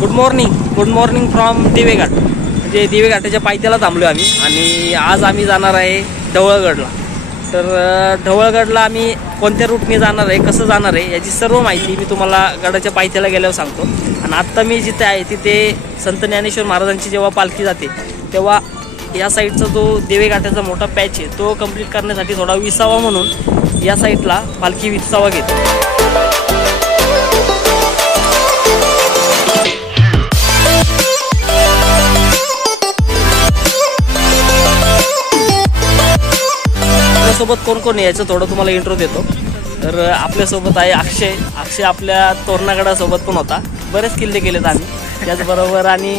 Good morning from दिवेघाट. म्हणजे दिवेघाटाच्या पायथ्याला थांबलो आम्ही आणि आज आम्ही जाणार आहे ढवळगडला. तर ढवळगडला आम्ही कोणत्या रूटने जाणार आहे, कसं जाणार आहे याची सर्व माहिती मी तुम्हाला गडाच्या पायथ्याला गेल्यावर सांगतो. आणि आत्ता मी जिथे आहे तिथे संत ज्ञानेश्वर महाराजांची जेव्हा पालखी जाते तेव्हा या साईडचा जो दिवेघाटाचा मोठा पॅच आहे तो कंप्लीट करण्यासाठी थोडा विसावा म्हणून या साईडला पालखी विसावा घेते. सोबत कोण कोण यायचं थोडं तुम्हाला इंट्रो देतो. तर आपल्यासोबत आहे अक्षय आपल्या तोरणागडासोबत पण होता. बरेच किल्ले केलेत आम्ही त्याचबरोबर. आणि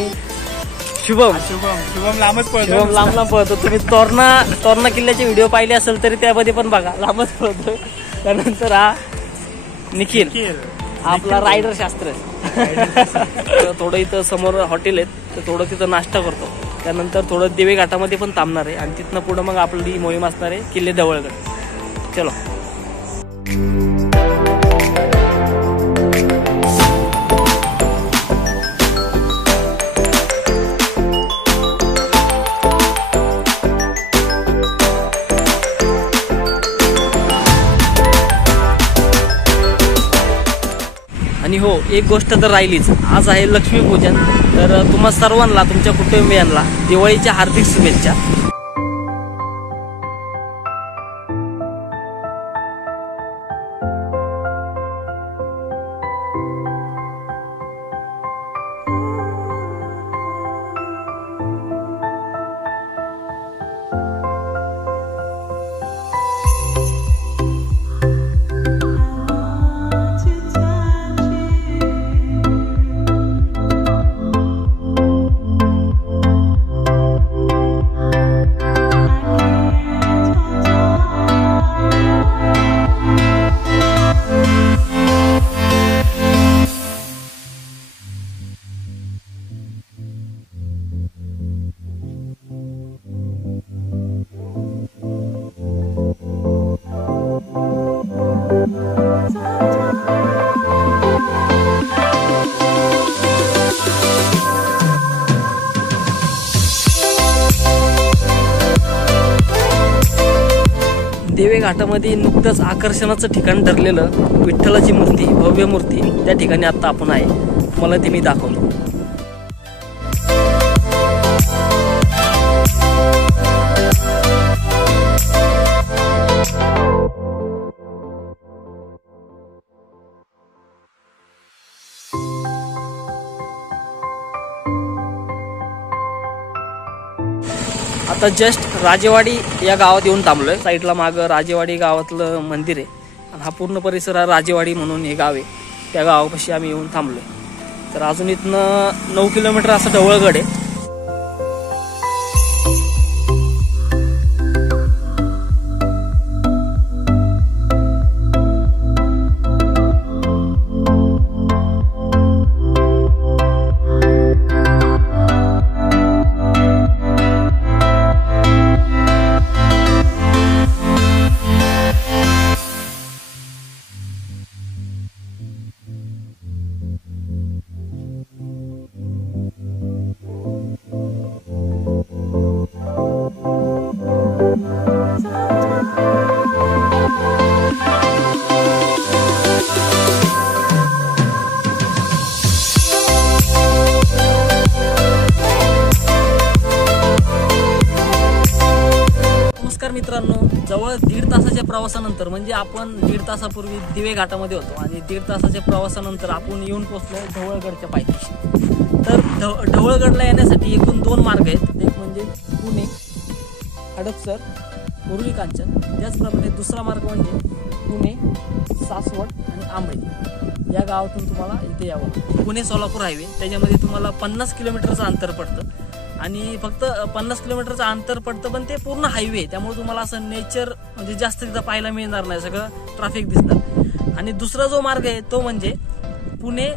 शुभम लांब पळतो. तुम्ही तोरणा किल्ल्याचे व्हिडिओ पाहिले असेल तरी त्यामध्ये पण बघा, लांबच पळतो. त्यानंतर हा निखिल आपला रायडर शास्त्र. थोडं इथं समोर हॉटेल आहेत तर थोडं तिथं नाश्ता करतो. त्यानंतर थोडं दिवेघाटामध्ये पण थांबणार आहे आणि तिथनं पुढं मग आपली मोहीम असणार आहे किल्ले ढवळगड. चलो. आणि हो, एक गोष्ट तर राहिलीच, आज आहे लक्ष्मीपूजन. तर तुम्हा सर्वांना, तुमच्या कुटुंबियांना दिवाळीच्या हार्दिक शुभेच्छा. दिवेघाटामध्ये नुकतंच आकर्षणाचं ठिकाण ठरलेलं विठ्ठलाची मूर्ती, भव्य मूर्ती, त्या ठिकाणी आता आपण आहे. मला ती मी दाखवतो. आता जस्ट राजेवाडी या गावात येऊन थांबलोय. साईडला मागं राजेवाडी गावातलं मंदिर आहे आणि हा पूर्ण परिसर हा राजेवाडी म्हणून हे गाव आहे. त्या गावापाशी आम्ही येऊन थांबलोय. तर अजून इथनं 9 किलोमीटर असं ढवळगड आहे. मित्रांनो, जवळ 1.5 तासाच्या प्रवासानंतर, म्हणजे आपण 1.5 तासापूर्वी दिवेघाटामध्ये होतो आणि 1.5 तासाच्या प्रवासानंतर आपण येऊन पोहोचलो ढवळगडच्या पायथ्याशी. तर ढवळगडला येण्यासाठी एकूण 2 मार्ग आहेत. एक म्हणजे पुणे, हडपसर, उरुळी कांचन. त्याचप्रमाणे दुसरा मार्ग म्हणजे पुणे, सासवड आणि आंबळी या गावातून तुम्हाला इथे यावं. पुणे सोलापूर हायवे, त्याच्यामध्ये तुम्हाला 50 किलोमीटरचं अंतर पडतं. आणि फक्त 50 किलोमीटरचं अंतर पडतं, पण ते पूर्ण हायवे, त्यामुळे तुम्हाला असं नेचर म्हणजे जास्त तिथं पाहायला मिळणार नाही, सगळं ट्रॅफिक दिसतं. आणि दुसरा जो मार्ग आहे तो म्हणजे पुणे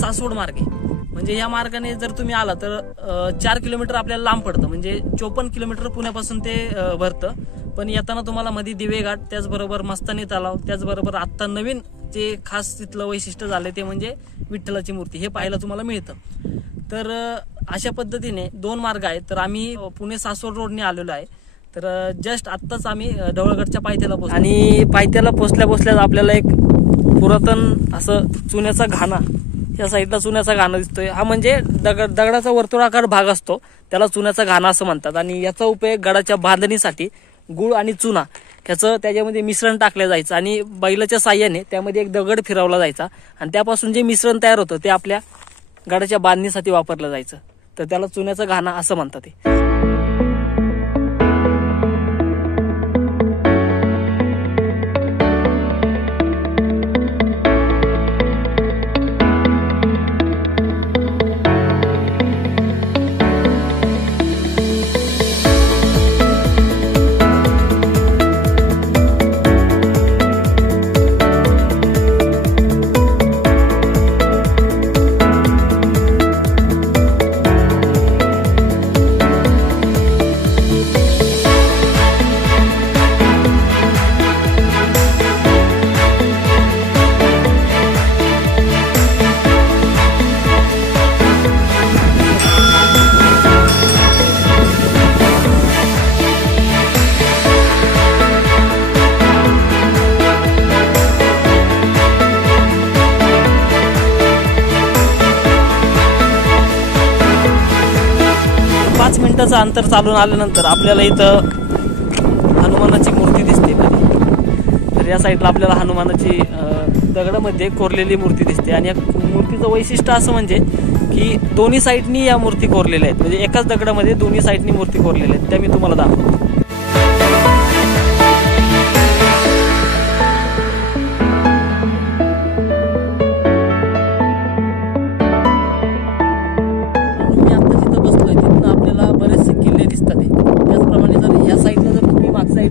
सासवड मार्ग आहे. म्हणजे या मार्गाने जर तुम्ही आला तर 4 किलोमीटर आपल्याला लांब पडतं, म्हणजे 54 किलोमीटर पुण्यापासून ते भरतं. पण येताना तुम्हाला मध्ये दिवेघाट, त्याचबरोबर मस्तानी तलाव, त्याचबरोबर आत्ता नवीन जे खास तिथलं वैशिष्ट्य झालं ते म्हणजे विठ्ठलाची मूर्ती हे पाहायला तुम्हाला मिळतं. तर अशा पद्धतीने 2 मार्ग आहेत. तर आम्ही पुणे सासवड रोडने आलेलो आहे. तर जस्ट आत्ताच आम्ही ढवळगडच्या पायथ्याला पोहोचलो आणि पायथ्याला पोहोचल्या आपल्याला एक पुरातन असं चुन्याचा घाणा, या साईडला चुन्याचा घाणा दिसतोय. हा म्हणजे दगडाचा वर्तुळाकार भाग असतो, त्याला चुन्याचा घाणा असं म्हणतात. आणि याचा उपयोग गडाच्या बांधणीसाठी गुळ आणि चुना त्याच्यामध्ये मिश्रण टाकलं जायचं आणि बैलाच्या साह्याने त्यामध्ये एक दगड फिरवला जायचा आणि त्यापासून जे मिश्रण तयार होतं ते आपल्या गडाच्या बांधणीसाठी वापरलं जायचं. तर त्याला चुन्याचा घाणा असं म्हणतात ते. 5 मिनिटाचं अंतर चालून आल्यानंतर आपल्याला इथं हनुमानाची मूर्ती दिसते. तर या साईडला आपल्याला हनुमानाची दगडामध्ये कोरलेली मूर्ती दिसते. आणि या मूर्तीचं वैशिष्ट्य असं म्हणजे की दोन्ही साईडनी या मूर्ती कोरलेल्या आहेत, म्हणजे एकाच दगडामध्ये दोन्ही साईडनी मूर्ती कोरलेल्या आहेत. त्या मी तुम्हाला दाखवतो.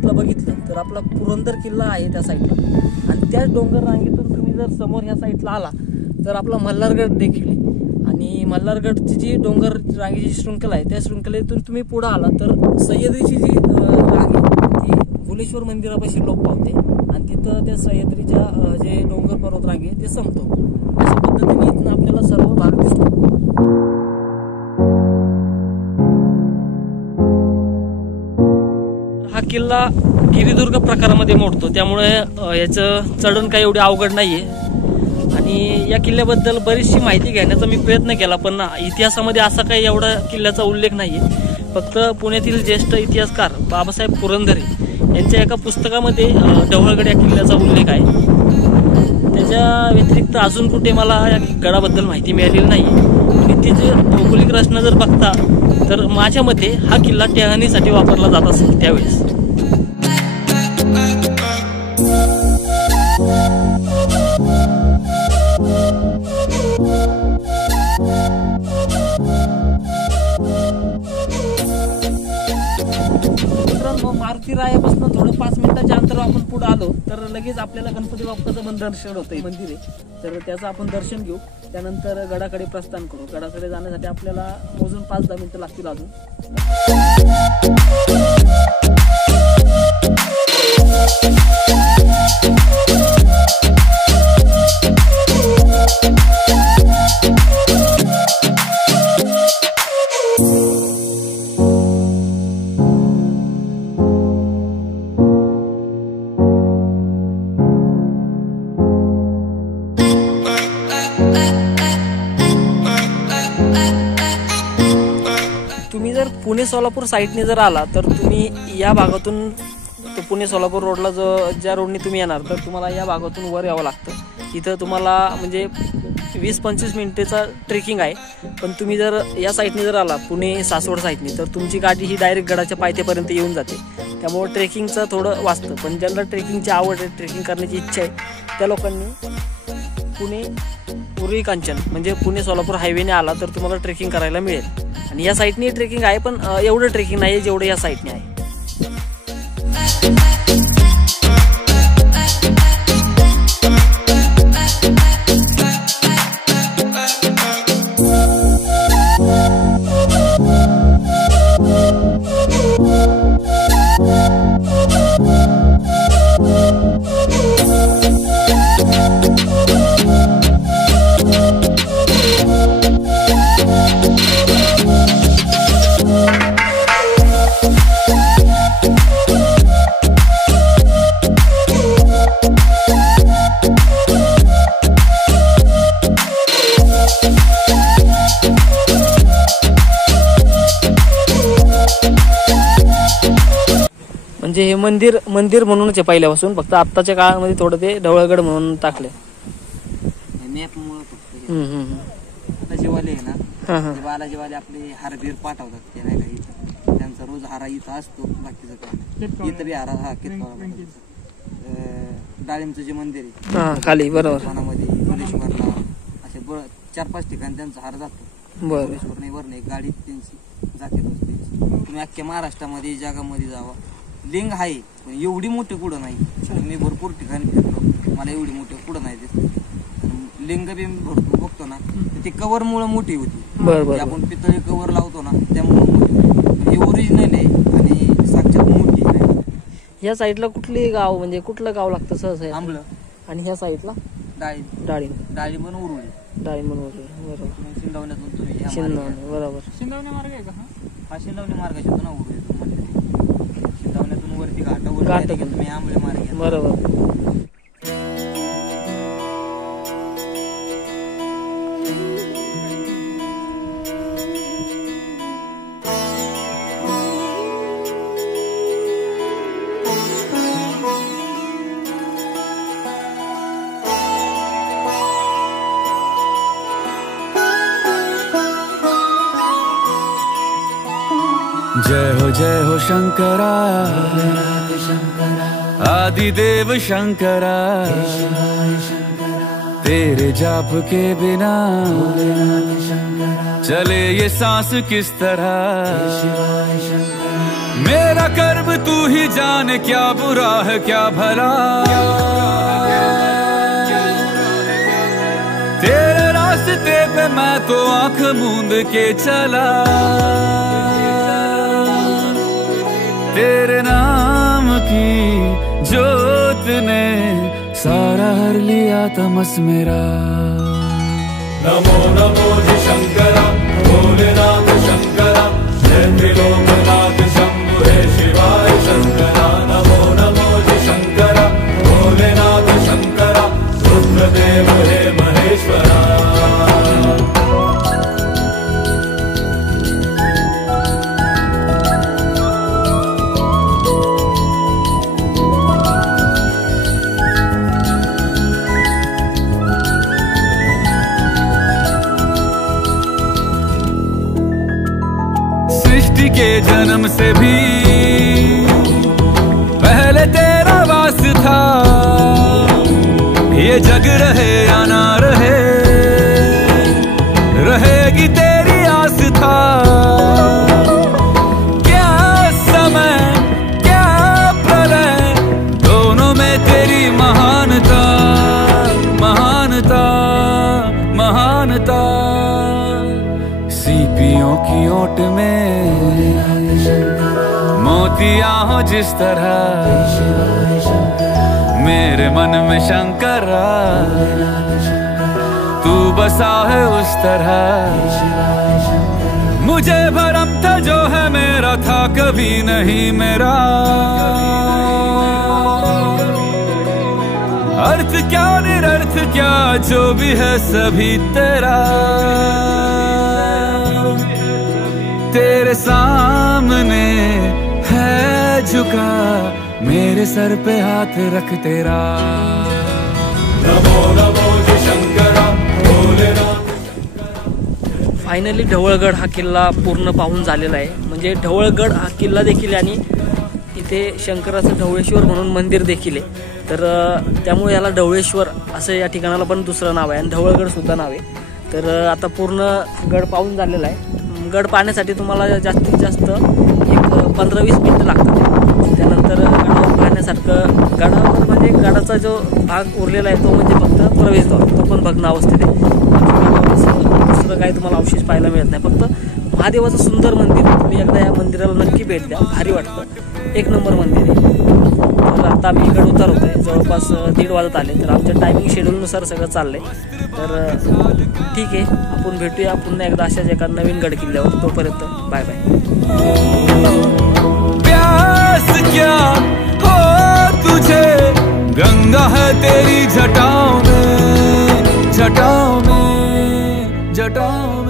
बघितलं तर आपला पुरंदर किल्ला आहे त्या साईडला, आणि त्या डोंगर रांगेतून तुम्ही जर समोर ह्या साईडला आला तर आपला मल्हारगड देखील आहे. आणि मल्हारगडची जी डोंगर रांगेची शृंखला आहे त्या शृंखलेतून तुम्ही पुढे आला तर सह्याद्रीची जी रांग आहे ती भुलेश्वर मंदिरापाशी लोप पावते आणि तिथं त्या सह्याद्रीच्या जे डोंगर पर्वत रांगे ते संपतो. अशा पद्धतीने इथून आपल्याला सर्व भाग दिसतो. हा किल्ला गिरिदुर्ग प्रकारामध्ये मोडतो, त्यामुळे याचं चढण काही एवढी अवघड नाहीये. आणि या किल्ल्याबद्दल बरीचशी माहिती घेण्याचा मी प्रयत्न केला, पण इतिहासामध्ये असा काही एवढा किल्ल्याचा उल्लेख नाहीये. फक्त पुण्यातील ज्येष्ठ इतिहासकार बाबासाहेब पुरंदरे यांच्या एका पुस्तकामध्ये ढवळगड या किल्ल्याचा उल्लेख आहे. त्याच्या व्यतिरिक्त अजून कुठे मला या गडाबद्दल माहिती मिळालेली नाही. आणि तिचे भौगोलिक रचना जर बघता तर माझ्या मते हा किल्ला टेहळणीसाठी वापरला जात असेल त्यावेळेस. मारुती रायापासून थोडं 5 मिनिटाच्या अंतरावर आपण पुढे आलो तर लगेच आपल्याला गणपती बाप्पाचं पण दर्शन होतं. मंदिर आहे तर त्याचं आपण दर्शन घेऊ. त्यानंतर गडाकडे प्रस्थान करू. गडाकडे जाण्यासाठी आपल्याला मोजून 5-10 मिनिटं लागतील अजून. तुम्ही जर पुणे सोलापूर साईडने जर आला तर तुम्ही या भागातून पुणे सोलापूर रोडला ज्या रोडने तुम्ही येणार तर तुम्हाला या भागातून वर यावं लागतं. इथं तुम्हाला म्हणजे 20-25 मिनिटेचा ट्रेकिंग आहे. पण तुम्ही जर या साईडने जर आला पुणे सासवड साईडने तर तुमची गाडी ही डायरेक्ट गडाच्या पायथ्यापर्यंत येऊन जाते. त्यामुळे ट्रेकिंगचं थोडं वाचतं. पण ज्यांना ट्रेकिंगची आवड आहे, ट्रेकिंग करण्याची इच्छा आहे, त्या लोकांनी पुणे उरळी कांचन म्हणजे पुणे सोलापूर हायवेने आला तर तुम्हाला ट्रेकिंग करायला मिळेल. आणि या साईडने ट्रेकिंग आहे, पण एवढं ट्रेकिंग नाही जेवढं या साईडने आहे. म्हणजे हे मंदिर मंदिर म्हणूनच आहे पहिल्यापासून, फक्त आत्ताच्या काळामध्ये थोडं ते ढवळगड म्हणून टाकले. मॅपमुळे फक्त बालाजीवाले आहे ना, ते बालाजीवाले आपले हारबीर पाठवतात, ते नाही का त्यांचा रोज हारा इथं असतो, बाकीचं काय इथं बी हारा. हा डाळिंबचं जे मंदिर आहे खाली बरोबर वनामध्ये मुलेश्वरला असे 4-5 ठिकाणी त्यांचा हार जातो. मुलेश्वर नाही वरनं एक गाडी त्यांची जाते रोज त्यांची. तुम्ही अख्ख्या महाराष्ट्रामध्ये जगामध्ये जावा, लिंग आहे पण एवढी मोठी कुठं नाही. मी भरपूर ठिकाणी फिरलो, मला एवढी मोठी कुठं नाही दिसते. लिंग बी भरपूर बघतो ना, ते कव्हर मुळे मोठी होती. आपण पितळी कव्हर लावतो ना त्यामुळे मोठी होती. ही ओरिजिनल आहे आणि साक्षात मोठी आहे. ह्या साईडला कुठली गाव, म्हणजे कुठलं गाव लागतं सहसा? आंबलं. आणि ह्या साईडला डाळिंब पण उरुळी. बरोबर. शिंदवण्यातून तुम्ही शिंदवणे बरोबर. शिंदवणे मार्ग आहे का हा? शिंदवणे मार्गाच्या ना उरुळी शिंदवण्यातून वरती घाटावर तुम्ही आंबळे मार्ग बरोबर. जय हो शंकरा, आदिदेव शंकरा, तेरे जाप के बिना चले ये सांस किस तरह। मेरा कर्म तू ही जाने, क्या बुरा है क्या भला, तेरे रास्ते पे मैं तो आंख मूंद के चला। तेरे नाम की जोत ने सारा हर लिया तमस मेरा। नमो नमो जी शंकरा, भोलेनाथ शंकरा, जय त्रिलोकनाथ शंभु हे शिवाय शंकरा। नमो नमो जी शंकरा, भोलेनाथ शंकरा, रुद्रदेव हे महेश्वरा। के जन्म से भी पहले तेरा वास था, ये जग रहे या ना रहे, रहेगी तेरी आस था। क्या समय क्या प्रलय, दोनों में तेरी महानता महानता महानता। सीपियों की ओट में मोतिया हो जिस तरह, मेरे मन में शंकरा तू बसा है उस तरह। मुझे भरम था जो है मेरा था कभी नहीं मेरा, अर्थ क्या निरर्थ क्या जो भी है सभी तेरा। तेरे सामने है झुका मेरे सर पे हाथ रख तेरा। नमो नमो जी शंकरा, भोलेनाथ। फायनली ढवळगड हा किल्ला पूर्ण पाहून झालेला आहे. म्हणजे ढवळगड हा किल्ला देखील आहे आणि इथे शंकराचं ढवळेश्वर म्हणून मंदिर देखील आहे. तर त्यामुळे याला ढवळेश्वर असं या ठिकाणाला पण दुसरं नाव आहे आणि ढवळगड सुद्धा नाव आहे. तर आता पूर्ण गड पाहून झालेला आहे. गड पाहण्यासाठी तुम्हाला जास्तीत जास्त एक 15-20 मिनिटं लागतात. त्यानंतर गडावर पाहण्यासारखं, गडावर म्हणजे गडाचा जो भाग उरलेला आहे तो म्हणजे फक्त प्रवेशद्वार, तो पण भग्न अवस्थेत आहे. दुसरं काही तुम्हाला अवशेष पाहायला मिळत नाही. फक्त महादेवाचं सुंदर मंदिर आहे. तुम्ही एकदा या मंदिराला नक्की भेट द्या, भारी वाटतं, एक नंबर मंदिर आहे. तर आता आम्ही गड उतरतोय, जवळपास 1:30 वाजत आले. तर आमच्या टायमिंग शेड्यूलनुसार सगळं चाललंय. तर ठीक आहे, आपण भेटूया पुन्हा एकदा अशाच एका नवीन गड किल्ल्यावर. तोपर्यंत बाय बाय. प्यास क्या हो तुझे, गंगा है तेरी जटाओं में जटाओं में जटाओं में।